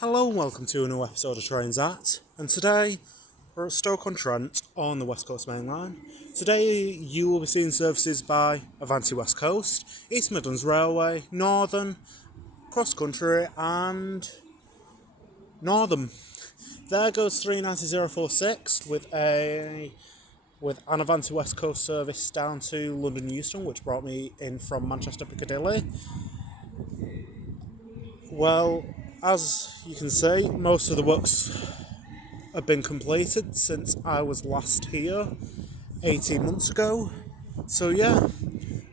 Hello and welcome to a new episode of Trains At, and today we're at Stoke-on-Trent on the West Coast Main Line. Today you will be seeing services by Avanti West Coast, East Midlands Railway, Northern, Cross Country and Northern. There goes 39046 with an Avanti West Coast service down to London Euston, which brought me in from Manchester Piccadilly. Well, as you can see, most of the works have been completed since I was last here 18 months ago. So yeah,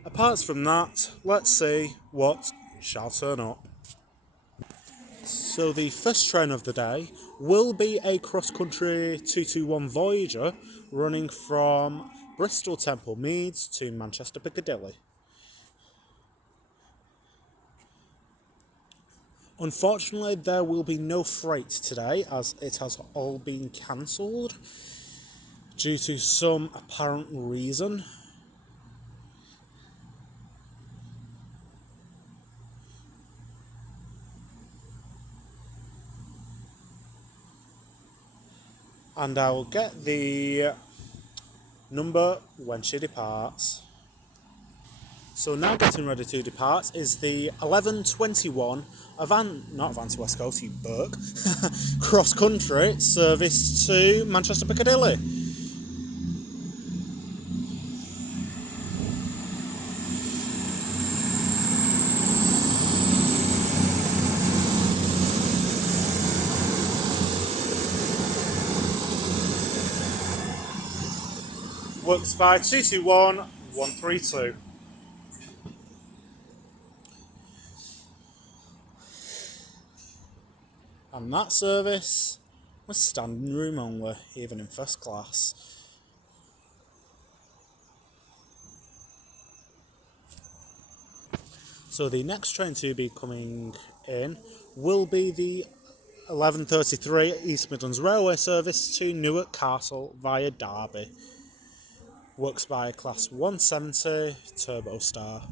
apart from that, let's see what shall turn up. So the first train of the day will be a cross-country 221 Voyager running from Bristol Temple Meads to Manchester Piccadilly. Unfortunately, there will be no freight today as it has all been cancelled due to some apparent reason. And I will get the number when she departs. So now getting ready to depart is the 11:21 not Avanti West Coast, you Burke, cross country service to Manchester Piccadilly. Works by 221132. And that service was standing room only, even in first class. So the next train to be coming in will be the 11:33 East Midlands Railway service to Newark Castle via Derby. Works by Class 170 Turbo Star.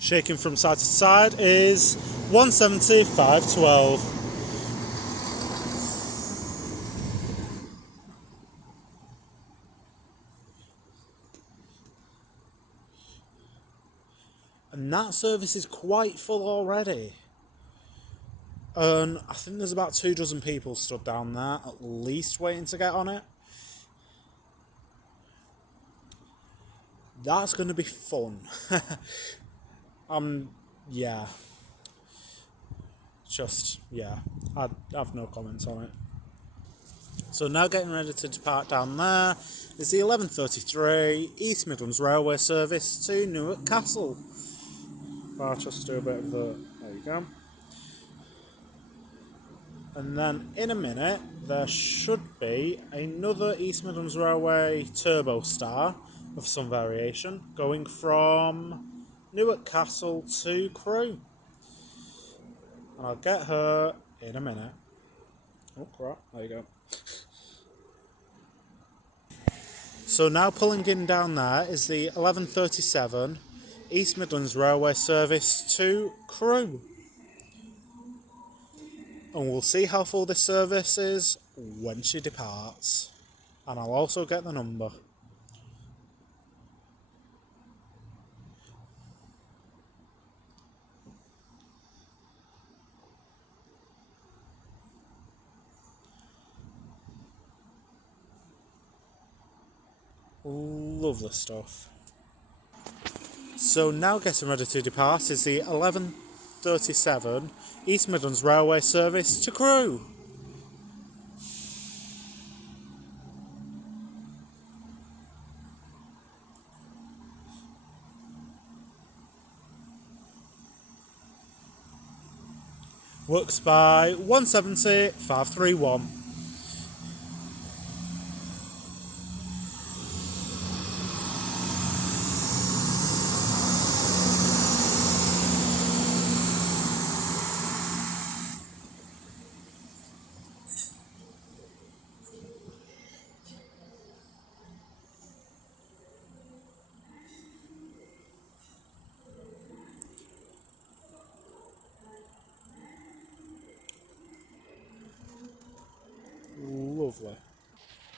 Shaking from side to side is 170 512. And that service is quite full already. And I think there's about 24 people stood down there, at least waiting to get on it. That's going to be fun. Yeah. I have no comments on it. So now getting ready to depart down there is the 11:33 East Midlands Railway service to Newark Castle. I'll just do a bit of the... There you go. And then in a minute there should be another East Midlands Railway Turbo Star of some variation going from Newark Castle to Crewe. And I'll get her in a minute. Oh crap, there you go. So now pulling in down there is the 11:37 East Midlands Railway service to Crewe. And we'll see how full this service is when she departs. And I'll also get the number. Lovely stuff. So now getting ready to depart is the 11:37 East Midlands Railway service to Crewe. Works by 170 531. Piccadilly.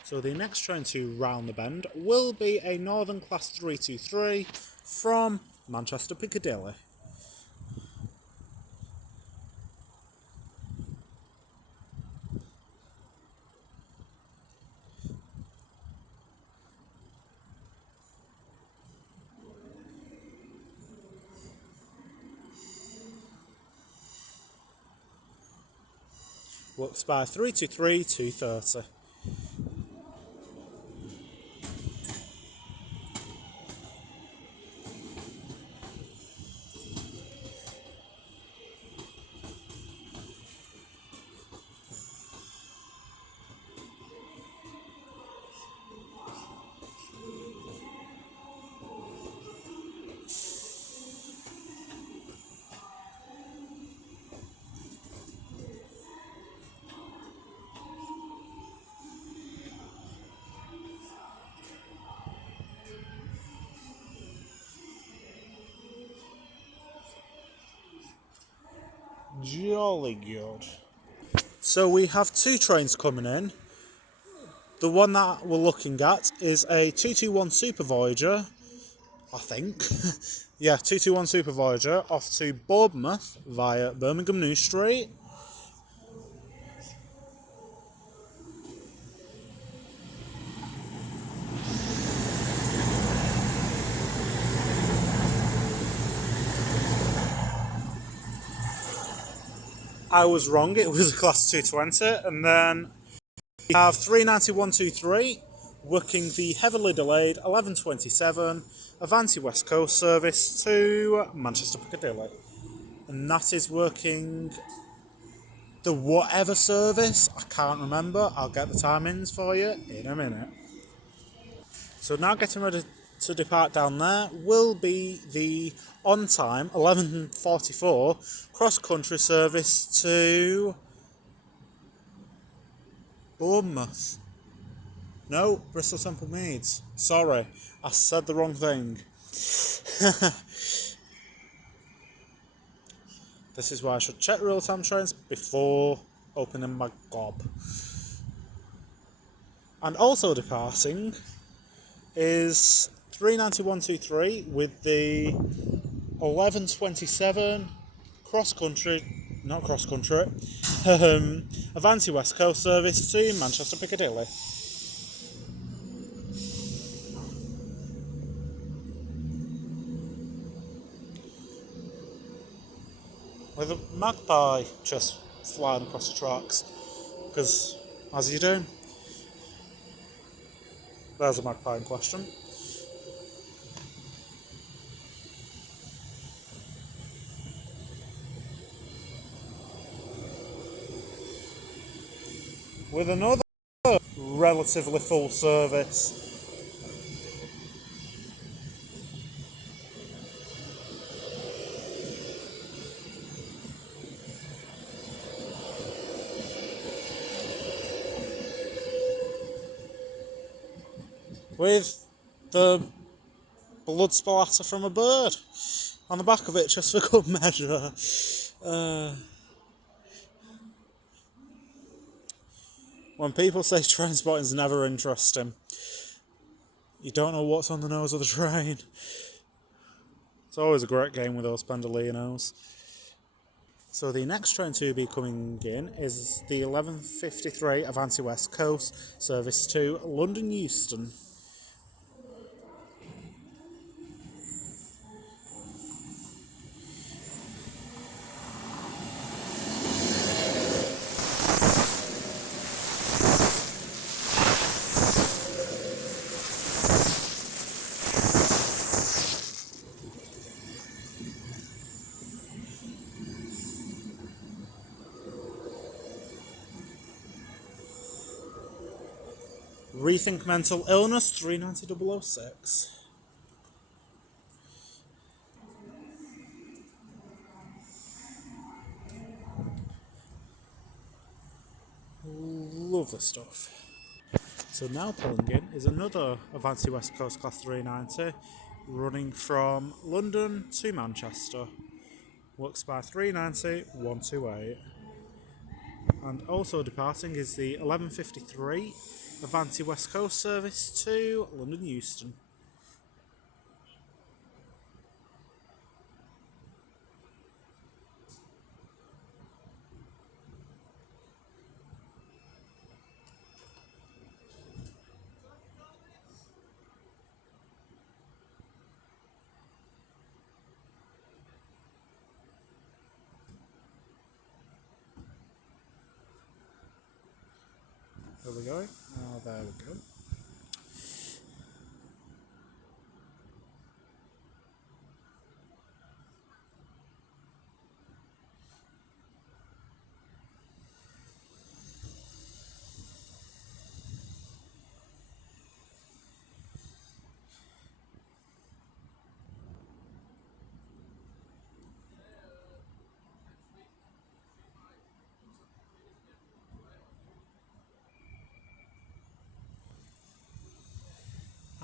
So the next train to round the bend will be a Northern Class 323 from Manchester Piccadilly. Works by 323 230. Jolly good. So we have two trains coming in. The one that we're looking at is a 221 Super Voyager, I think. Yeah, 221 Super Voyager off to Bournemouth via Birmingham New Street. I was wrong, it was a Class 220. And then we have 39123 working the heavily delayed 1127 Avanti West Coast service to Manchester Piccadilly. And that is working the whatever service, I can't remember, I'll get the timings for you in a minute. So now getting ready to depart down there will be the on-time 11:44 cross-country service to Bournemouth. No, Bristol Temple Meads. Sorry, I said the wrong thing. This is why I should check real-time trains before opening my gob. And also departing is 39123 with the 1127 not cross country, Avanti West Coast service to Manchester Piccadilly. With a magpie just flying across the tracks, because as you do, there's a magpie in question. With another relatively full service. With the blood splatter from a bird on the back of it, just for good measure. When people say train spotting's never interesting, you don't know what's on the nose of the train. It's always a great game with those Pendolinos. So the next train to be coming in is the 11:53 Avanti West Coast service to London Euston. Rethink Mental Illness 39006. Lovely stuff. So now pulling in is another Avanti West Coast Class 390 running from London to Manchester. Works by 390 128. And also departing is the 11:53 Avanti West Coast service to London Euston. There we go. There we go.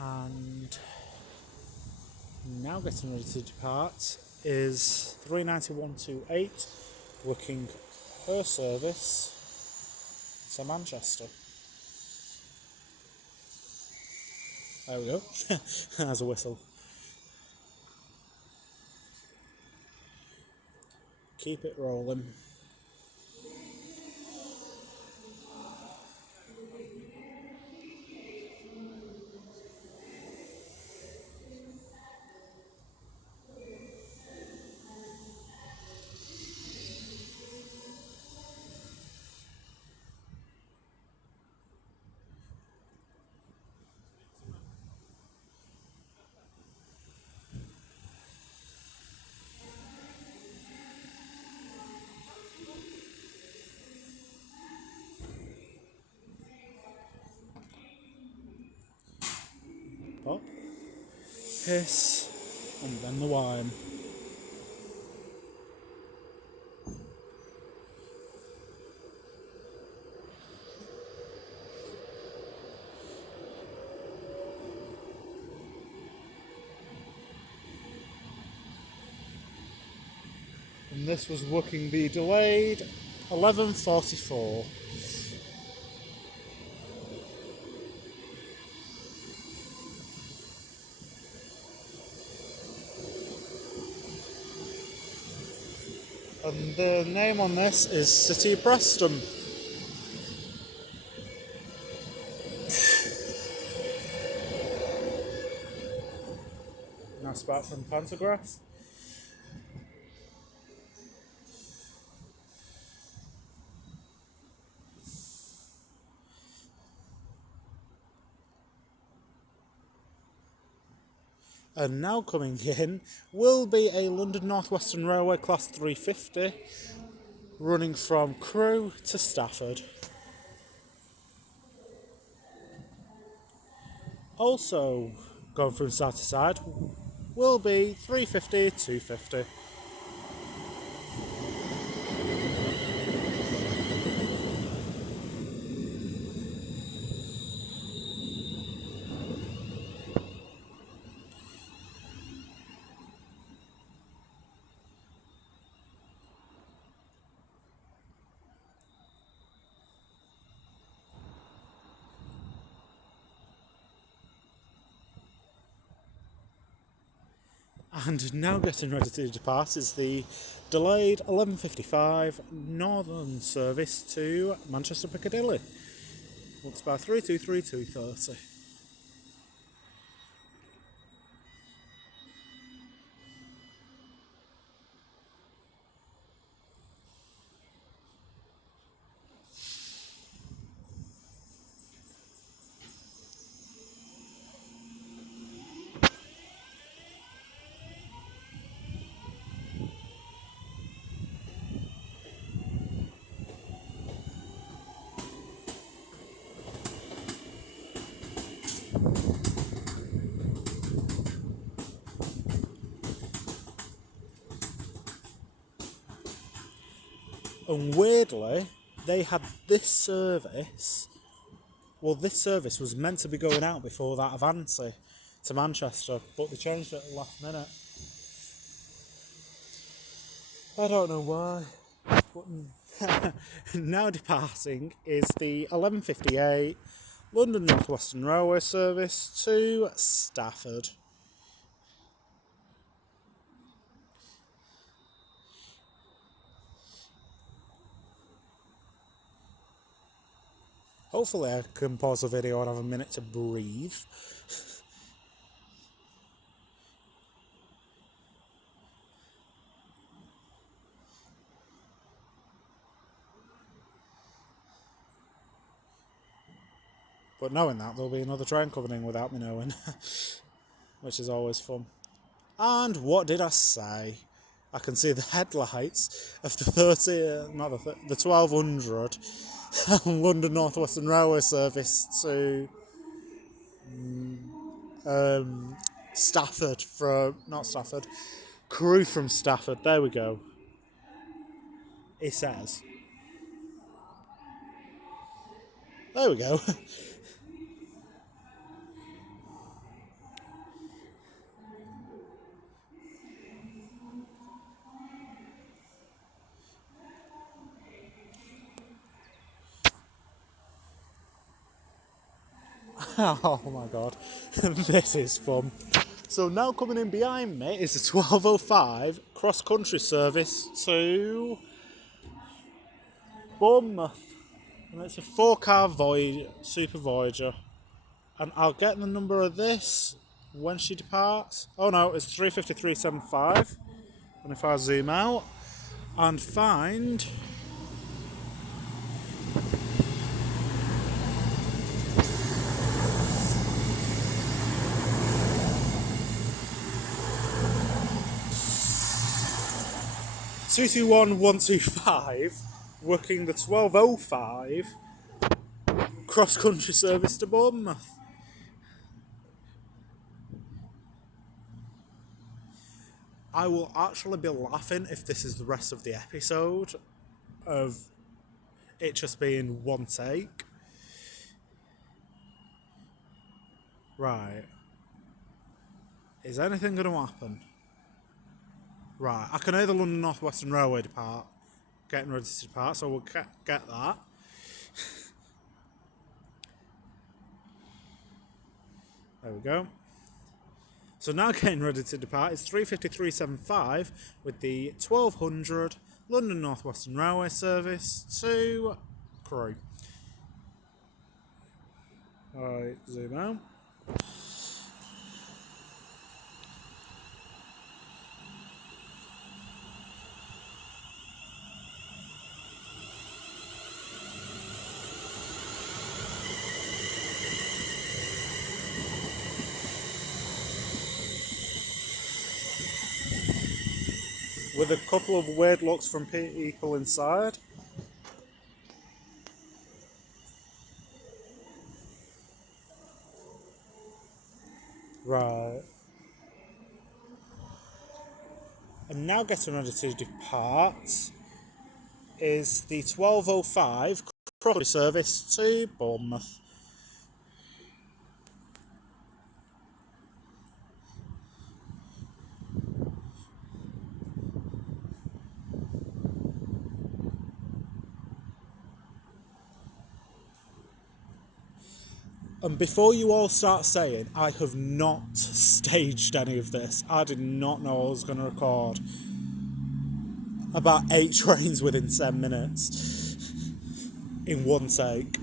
And now getting ready to depart is 39128, working her service to Manchester. There we go. There's a whistle. Keep it rolling. Pop, hiss, and then the whine. And this was working the delayed 11:44. And the name on this is City of Preston. Nice back from Pantograph. And now coming in will be a London North Western Railway Class 350 running from Crewe to Stafford. Also going from side to side will be 350, 250. And now getting ready to depart is the delayed 11:55 Northern service to Manchester Piccadilly. Looks about 3:23:2:30. And weirdly, they had this service. Well, this service was meant to be going out before that Avanti to Manchester, but they changed it at the last minute. I don't know why. Now departing is the 11:58 London North Western Railway service to Stafford. Hopefully I can pause the video and have a minute to breathe. But knowing that, there'll be another train coming in without me knowing, which is always fun. And what did I say? I can see the headlights of the 1200 London North Western Railway service to Stafford not Stafford, Crewe from Stafford. There we go. It says. There we go. Oh my god, this is fun. So now coming in behind me is the 12:05 cross-country service to Bournemouth. And it's a 4-car Super Voyager. And I'll get the number of this when she departs. Oh no, it's 35375. And if I zoom out and find... (221-125) working the 12:05 cross-country service to Bournemouth. I will actually be laughing if this is the rest of the episode of it just being one take. Right. Is anything going to happen? Right, I can hear the London North Western Railway depart, getting ready to depart, so we'll get that. There we go. So now getting ready to depart is 35375 with the 1200 London North Western Railway service to Crewe. Alright, zoom out. With a couple of weird looks from people inside. Right. And now getting ready to depart is the 12:05 cross-country service to Bournemouth. And before you all start saying, I have not staged any of this. I did not know I was going to record about 8 trains within 10 minutes in one take.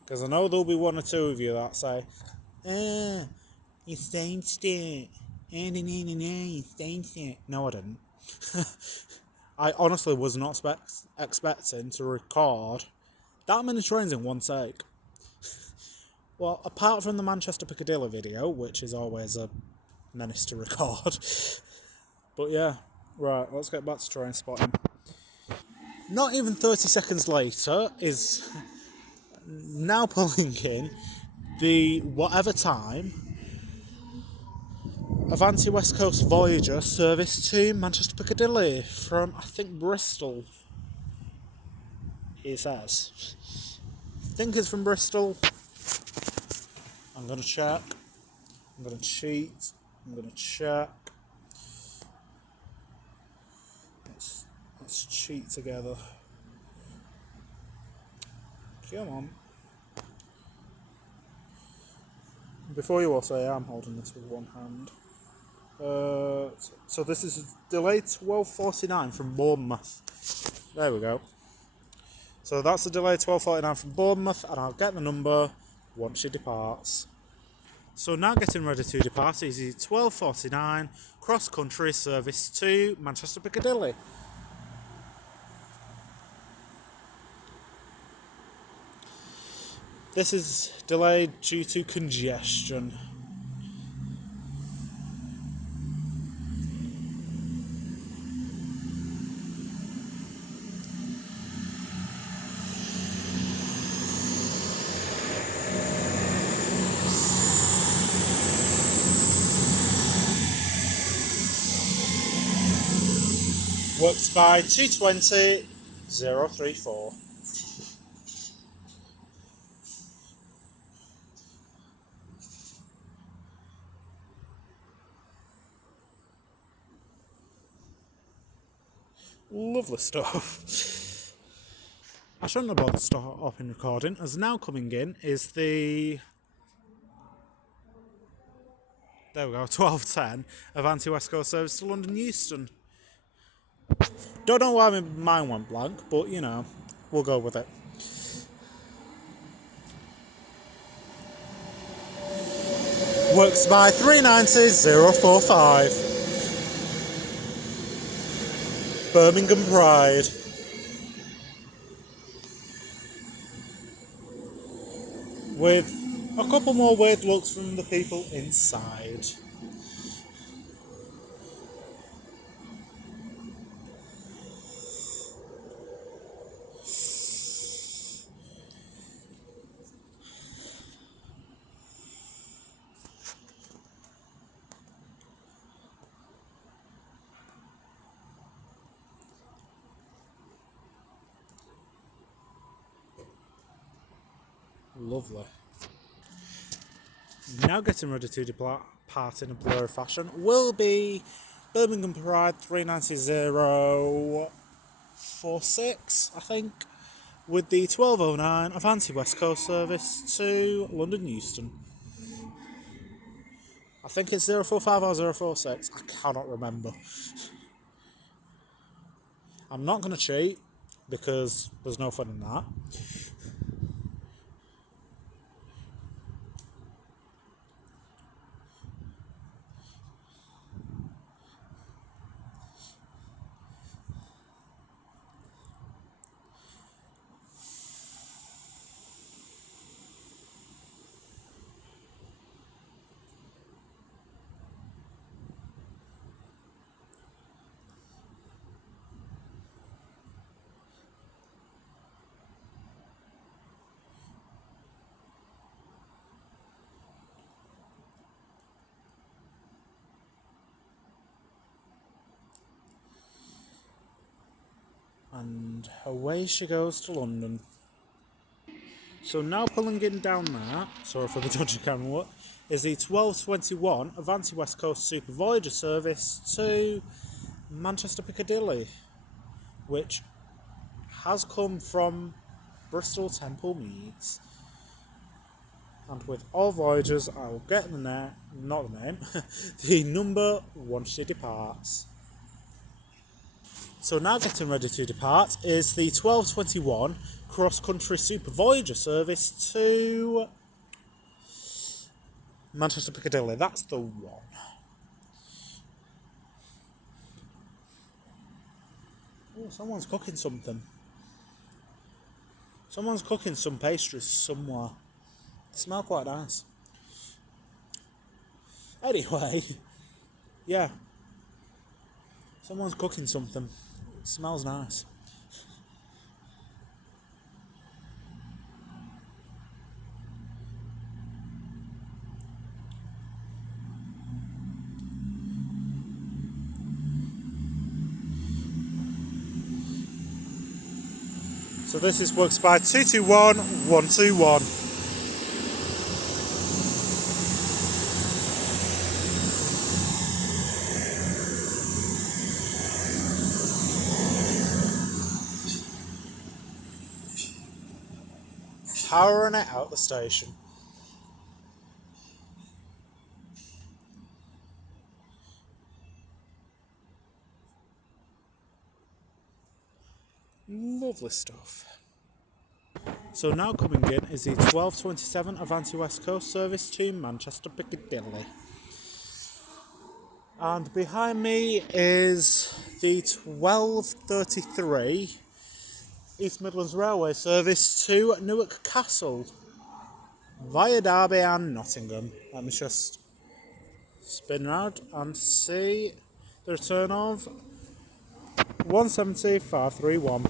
Because I know there'll be one or two of you that say, you staged it. You staged it. No, I didn't. I honestly was not expecting to record that many trains in one take. Well, apart from the Manchester Piccadilly video, which is always a menace to record. But yeah, right, let's get back to train spotting. Not even 30 seconds later is now pulling in the whatever time Avanti West Coast Voyager service to Manchester Piccadilly from, I think, Bristol. It says. I think it's from Bristol. I'm going to check. I'm going to cheat. I'm going to check. Let's cheat together. Come on. Before you all say I'm holding this with one hand. So this is delayed 12:49 from Bournemouth. There we go. So that's the delay 12:49 from Bournemouth, and I'll get the number once she departs. So now getting ready to depart is the 12:49 cross-country service to Manchester Piccadilly. This is delayed due to congestion. Works by 2:20.034. Lovely stuff. I shouldn't have bothered stopping recording, as now coming in is the... There we go, 12:10 Avanti West Coast service to London Euston. Don't know why my mind went blank, but you know, we'll go with it. Works by 390.045. Birmingham Pride. With a couple more weird looks from the people inside. Lovely. Now getting ready to depart in a blurry fashion will be Birmingham Pride 390.046, I think, with the 12:09 Avanti West Coast service to London Euston. I think it's 045 or 046, I cannot remember. I'm not going to cheat because there's no fun in that. And away she goes to London. So now pulling in down there, sorry for the dodgy camera work, is the 12:21 Avanti West Coast Super Voyager service to Manchester Piccadilly, which has come from Bristol Temple Meads. And with all Voyagers, I will get the name, not the name, the number once she departs. So now getting ready to depart is the 12:21 cross-country Super Voyager service to Manchester Piccadilly. That's the one. Oh, someone's cooking something. Someone's cooking some pastries somewhere. They smell quite nice. Anyway, yeah. Someone's cooking something. It smells nice. So this is works by 221 121. powering it out the station. Lovely stuff. So now coming in is the 12:27 Avanti West Coast service to Manchester Piccadilly. And behind me is the 12:33 East Midlands Railway service to Newark Castle via Derby and Nottingham. Let me just spin round and see the return of 170,531.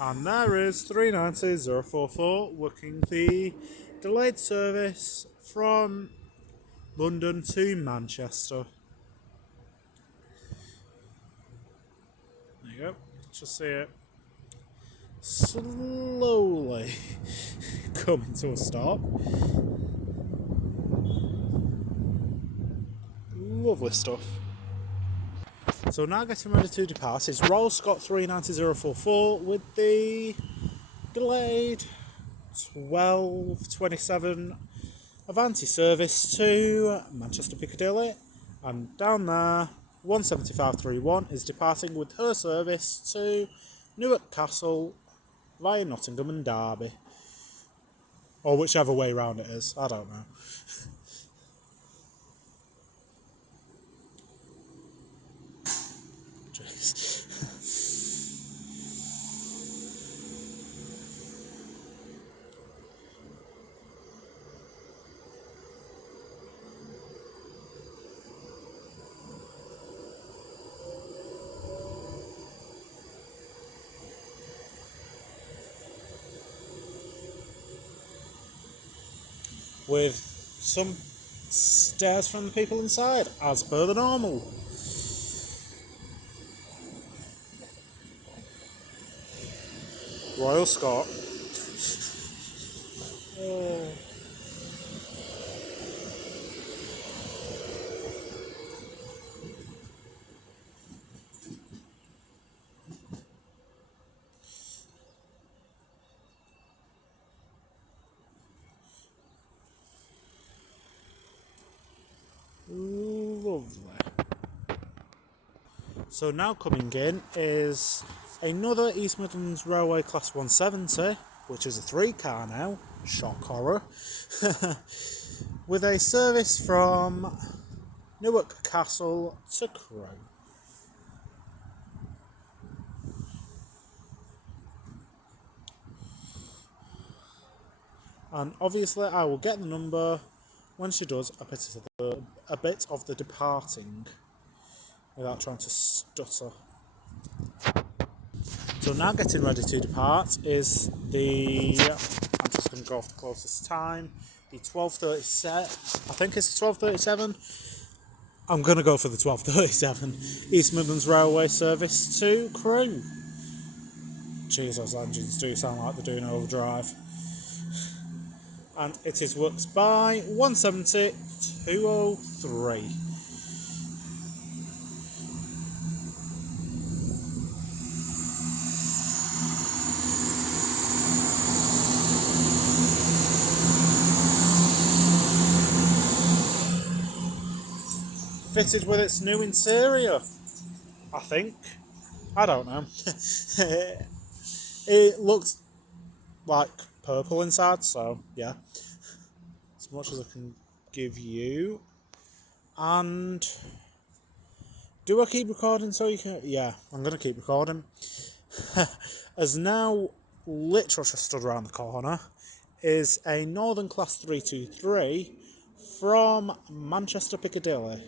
And there is 390,044 working the delayed service from London to Manchester. There you go. Just see it slowly coming to a stop. Lovely stuff. So now getting ready to depart is Royal Scot 390,044 with the delayed 12:27 Avanti service to Manchester Piccadilly, and down there 17531 is departing with her service to Newark Castle via Nottingham and Derby, or whichever way round it is, I don't know. With some stares from the people inside, as per the normal. Royal Scot. Lovely. So now coming in is another East Midlands Railway Class 170, which is a 3-car now, shock horror, with a service from Newark Castle to Crewe. And obviously I will get the number when she does a bit of the departing without trying to stutter. So now getting ready to depart is I'm just going to go off the closest time, the 12:37, I think it's 12:37, I'm going to go for the 12:37 East Midlands Railway service to Crewe. Jeez, those engines do sound like they're doing overdrive. And it is works by 170,203. Fitted with its new interior, I think. I don't know. It looks like purple inside, so yeah, as much as I can give you. And do I keep recording so you can? Yeah, I'm going to keep recording. As now literally just stood around the corner is a Northern Class 323 from Manchester Piccadilly,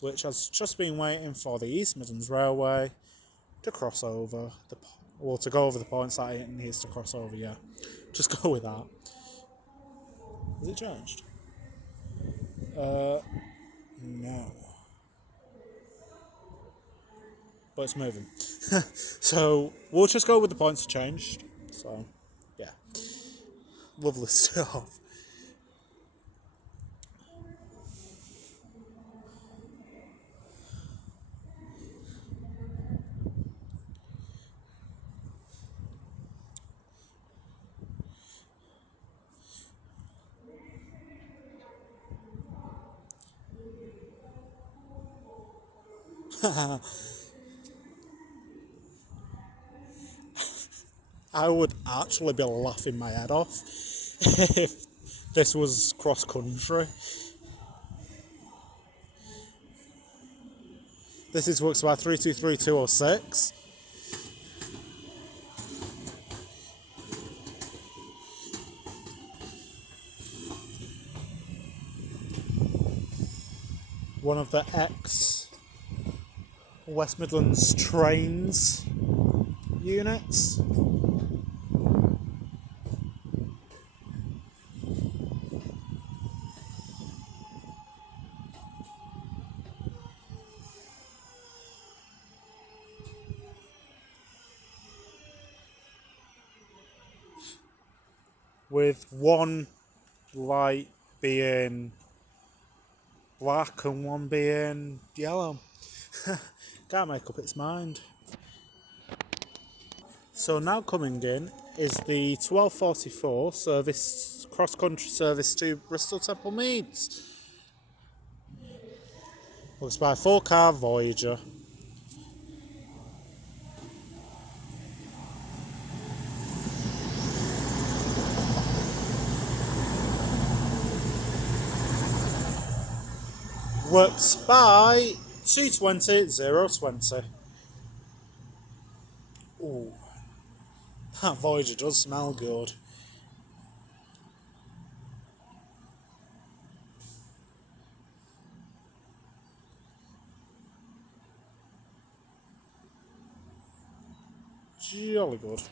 which has just been waiting for the East Midlands Railway to cross over to go over the points that it needs to cross over. Yeah, just go with that. Is it charged? No, but it's moving. So we'll just go with the points changed. So yeah, lovely stuff. I would actually be laughing my head off if this was cross country. This is works by 323206. One of the ex West Midlands trains units. With one light being black and one being yellow. Can't make up its mind. So now coming in is the 1244 service, cross-country service to Bristol Temple Meads. Looks by 4-car Voyager. Works by 220-020. Ooh, that Voyager does smell good. Jolly good.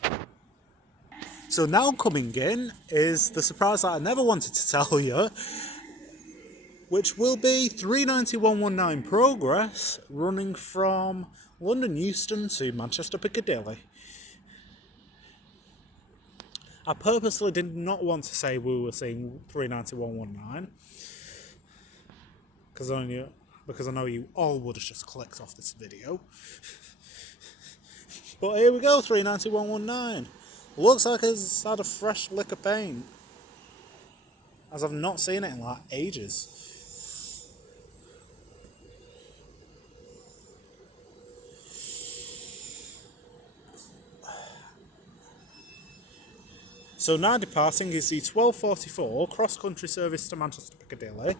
So now coming in is the surprise that I never wanted to tell you, which will be 39119 Progress, running from London Euston to Manchester Piccadilly. I purposely did not want to say we were seeing 39119 because I know you all would have just clicked off this video. But here we go, 39119. Looks like it's had a fresh lick of paint, as I've not seen it in like ages. So now departing is the 1244 cross-country service to Manchester Piccadilly.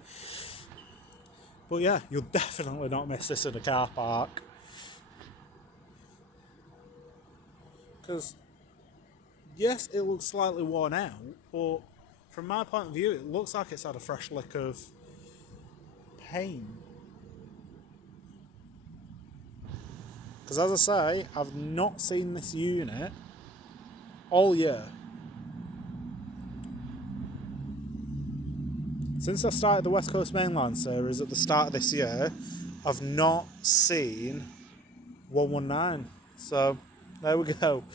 But yeah, you'll definitely not miss this in a car park. Because, yes, it looks slightly worn out, but from my point of view, it looks like it's had a fresh lick of paint. Because as I say, I've not seen this unit all year. Since I started the West Coast Mainline series at the start of this year, I've not seen 119. So, there we go.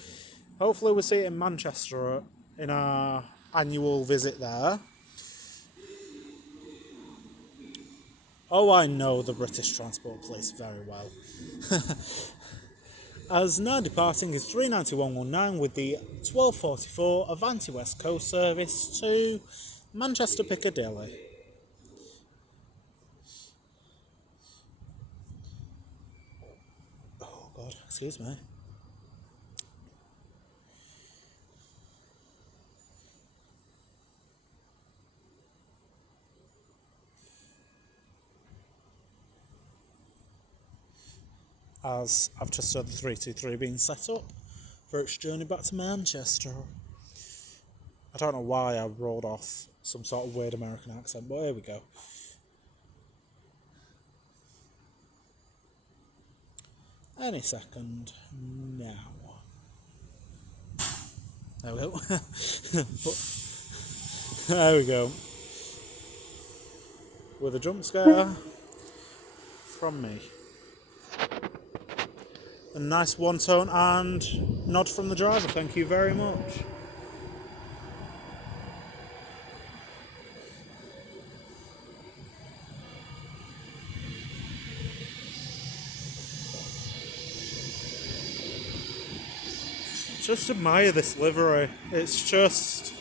Hopefully we'll see it in Manchester in our annual visit there. Oh, I know the British Transport Police very well. As now departing is 39119 with the 1244 Avanti West Coast service to Manchester Piccadilly. Oh God, excuse me. As I've just heard the 323 being set up for its journey back to Manchester. I don't know why I rolled off some sort of weird American accent, but here we go. Any second now. There we go. There we go. With a jump scare from me. A nice one tone and nod from the driver, thank you very much. Just admire this livery. It's just...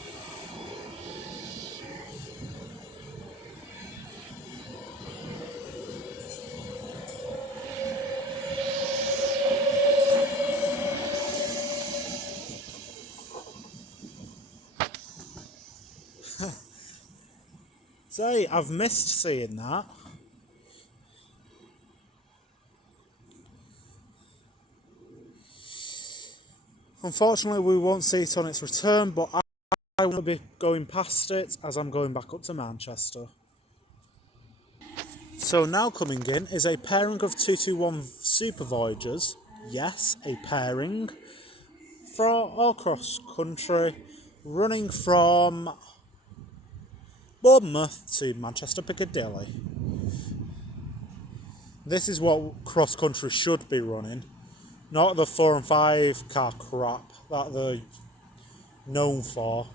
Say, I've missed seeing that. Unfortunately, we won't see it on its return, but I will be going past it as I'm going back up to Manchester. So now coming in is a pairing of 221 Super Voyagers. Yes, a pairing for all cross country, running from Bournemouth to Manchester Piccadilly. This is what cross country should be running, not the 4 and 5 car crap that they're known for.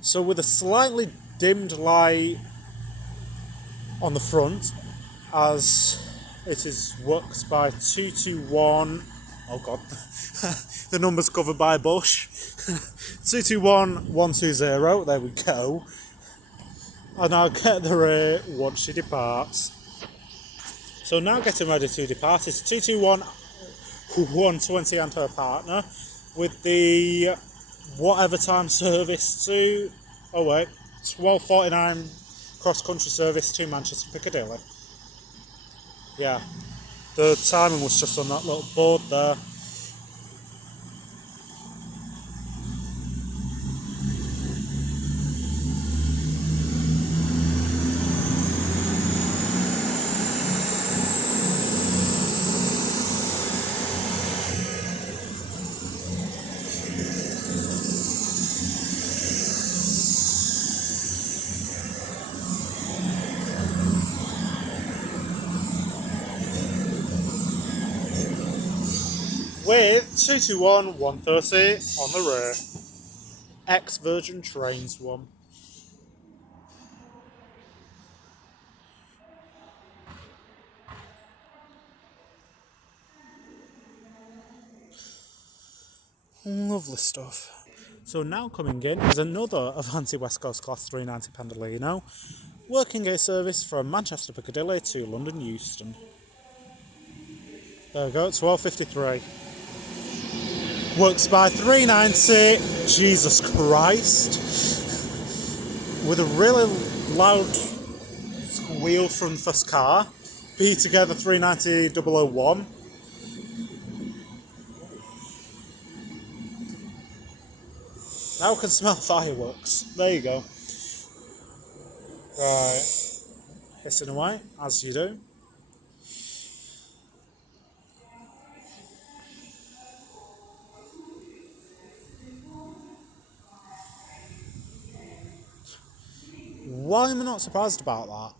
So with a slightly dimmed light on the front, as it is worked by 221. Oh god, the number's covered by a bush. 221120. There we go. And I'll get the rate once she departs. So now getting ready to depart is 221120 and her partner with the whatever time service to 12:49 cross country service to Manchester Piccadilly. Yeah, the timing was just on that little board there. With 221130 on the rear. Ex-Virgin Trains one. Lovely stuff. So now coming in is another Avanti West Coast Class 390 Pendolino, working a service from Manchester Piccadilly to London Euston. There we go, 12:53. Works by 390, Jesus Christ. With a really loud squeal from the first car. P together 390-001. Now I can smell fireworks. There you go. Right. Hissing away, as you do. Why am I not surprised about that?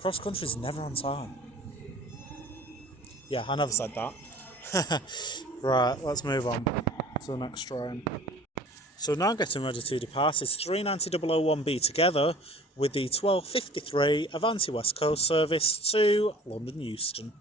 Cross country's never on time. Yeah, I never said that. Right, let's move on to the next train. So now getting ready to depart is 390-001B together with the 12:53 Avanti West Coast service to London Euston.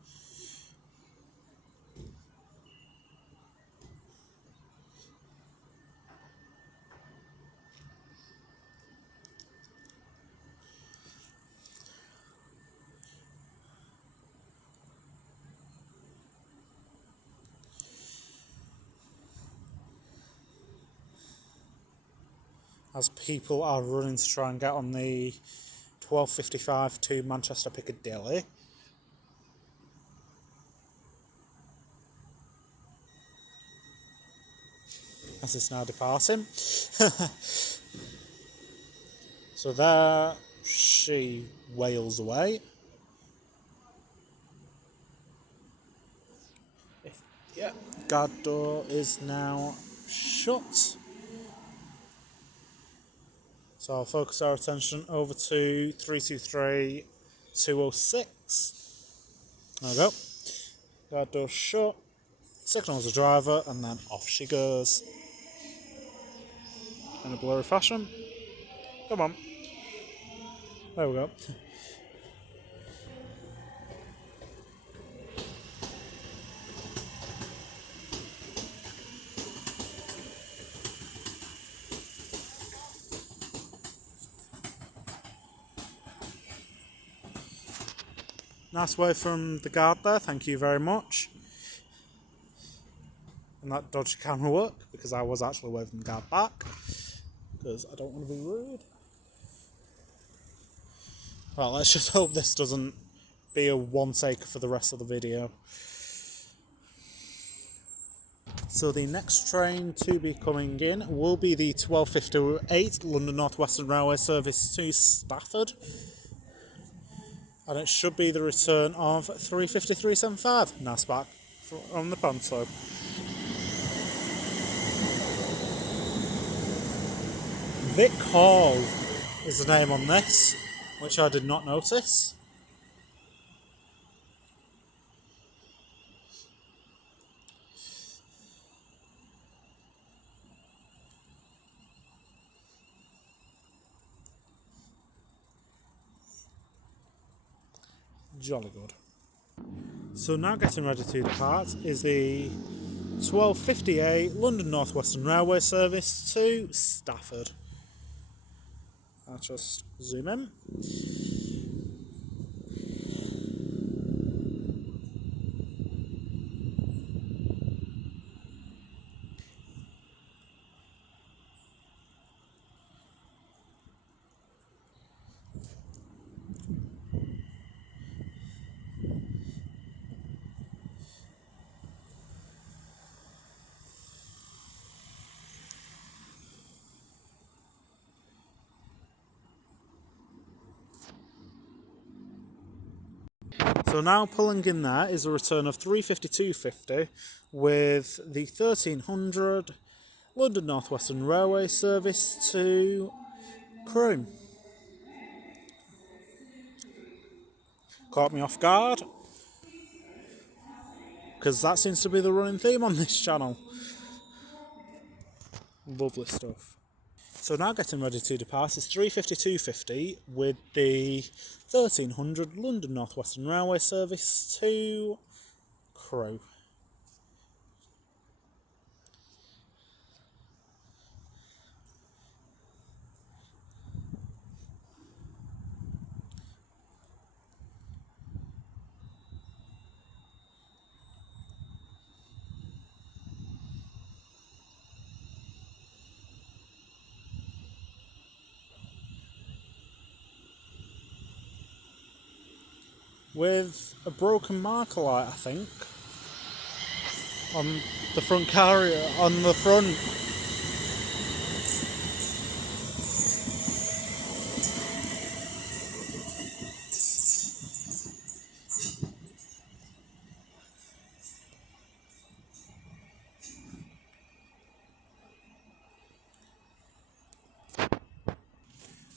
As people are running to try and get on the 12:55 to Manchester Piccadilly. As it's now departing. So there she wails away. Yeah, guard door is now shut. So I'll focus our attention over to 323-206. There we go. Guard door shut. Signals the driver and then off she goes. In a blurry fashion. Come on. There we go. Nice wave from the guard there, thank you very much. And that dodgy camera work, because I was actually waving the guard back. because I don't want to be rude. Well, let's just hope this doesn't be a one taker for the rest of the video. So the next train to be coming in will be the 12:58 London North Western Railway service to Stafford. And it should be the return of 35375. Nice back on the Panto. Vic Hall is the name on this, which I did not notice. Jolly good. So now getting ready to depart is the 12:58 London North Western Railway service to Stafford. I'll just zoom in. So now pulling in there is a return of 352.50 with the 1300 London North Western Railway service to Crewe. Caught me off guard, because that seems to be the running theme on this channel. Lovely stuff. So now getting ready to depart is 352.50 with the 1300 London North Western Railway service to Crewe. With a broken marker light, I think, on the front carrier, on the front.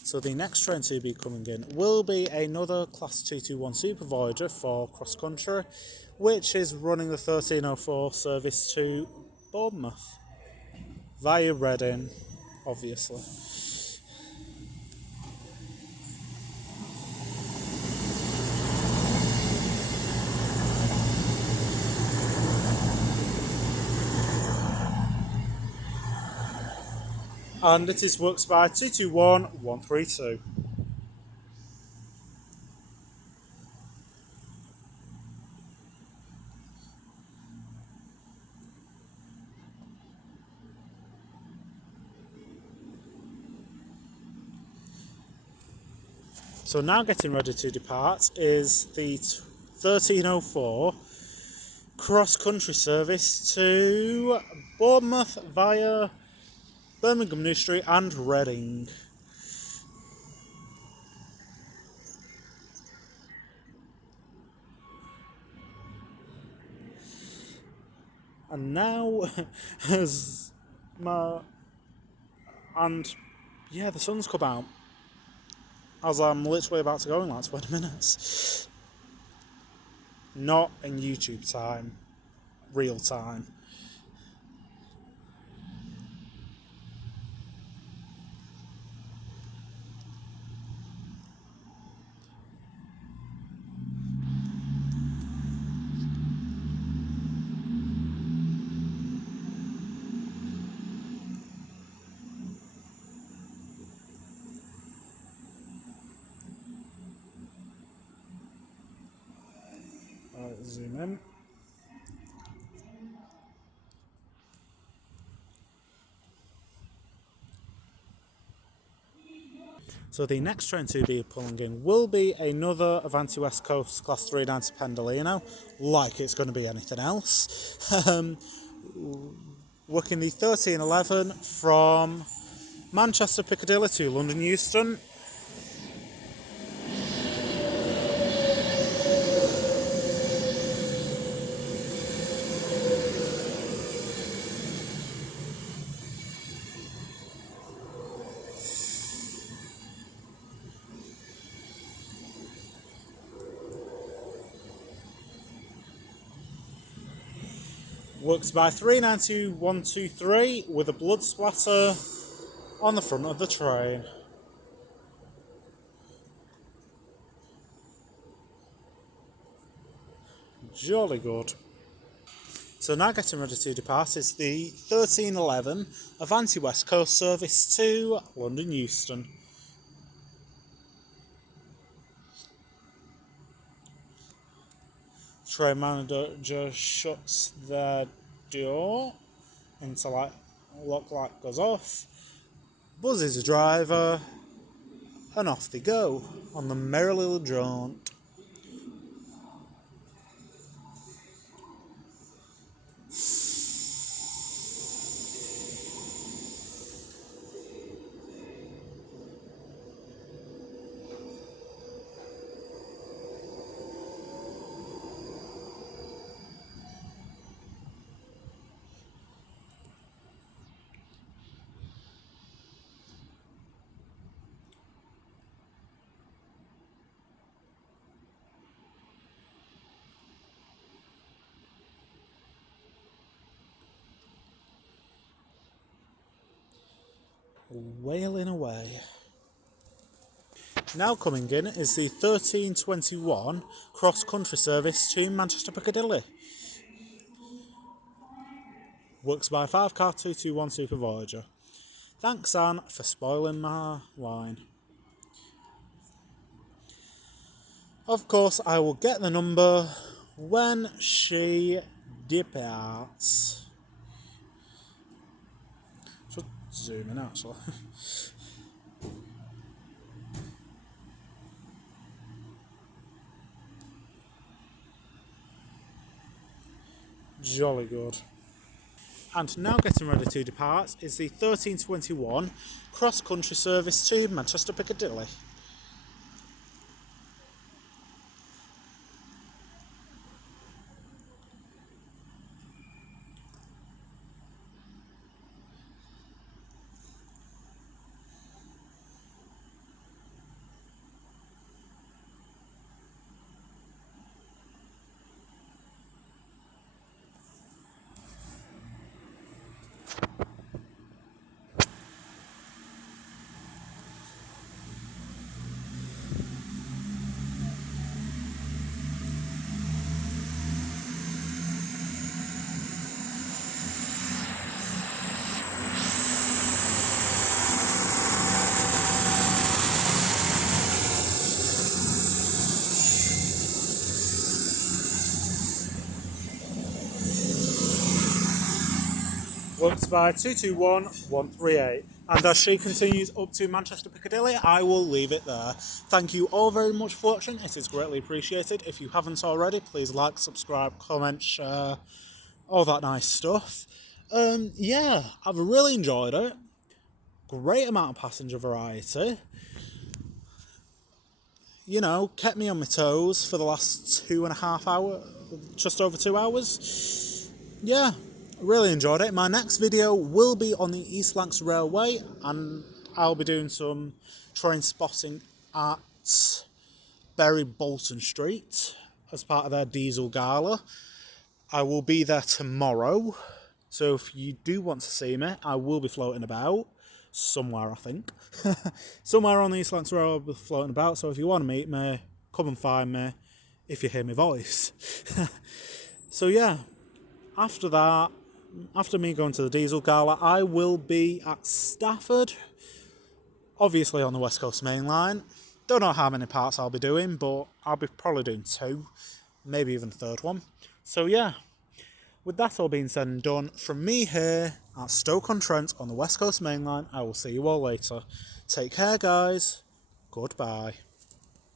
So the next train to be coming in will be another Class 221 Supervisor for cross country, which is running the 1304 service to Bournemouth via Reading, obviously. And it is works by 221132. So now getting ready to depart is the 1304 cross-country service to Bournemouth via Birmingham New Street and Reading. And now, the sun's come out as I'm literally about to go in like 20 minutes. Not in YouTube time, real time. Zoom in. So the next train to be pulling in will be another Avanti West Coast Class 390 Pendolino, like it's going to be anything else. Working the 1311 from Manchester Piccadilly to London Euston. Works by 392123 with a blood splatter on the front of the train. Jolly good. So now getting ready to depart is the 1311 Avanti West Coast service to London Euston. Train manager shuts their door into lock light goes off, buzzes the driver, and off they go on the merry little jaunt. Wailing away. Now coming in is the 1321 cross-country service to Manchester Piccadilly. Works by 5 car 221 Super Voyager. Thanks, Anne, for spoiling my line. Of course, I will get the number when she departs. Should zoom in actually. Jolly good. And now getting ready to depart is the 1321 cross-country service to Manchester Piccadilly. Works by 221138. And as she continues up to Manchester Piccadilly, I will leave it there. Thank you all very much for watching. It is greatly appreciated. If you haven't already, please like, subscribe, comment, share, all that nice stuff. Yeah, I've really enjoyed it. Great amount of passenger variety. You know, kept me on my toes for the last 2.5 hours, just over 2 hours. Yeah, really enjoyed it. My next video will be on the East Lancs Railway, and I'll be doing some train spotting at Bury Bolton Street as part of their diesel gala. I will be there tomorrow, so if you do want to see me, I will be floating about somewhere, I think. Somewhere on the East Lancs Railway I'll be floating about, so if you want to meet me, come and find me if you hear my voice. So yeah, after that, after me going to the diesel gala, I will be at Stepford, obviously on the West Coast Main Line. Don't know how many parts I'll be doing, but I'll be probably doing 2, maybe even a 3rd one. So yeah, with that all being said and done, from me here at Stoke-on-Trent on the West Coast Main Line, I will see you all later. Take care, guys. Goodbye.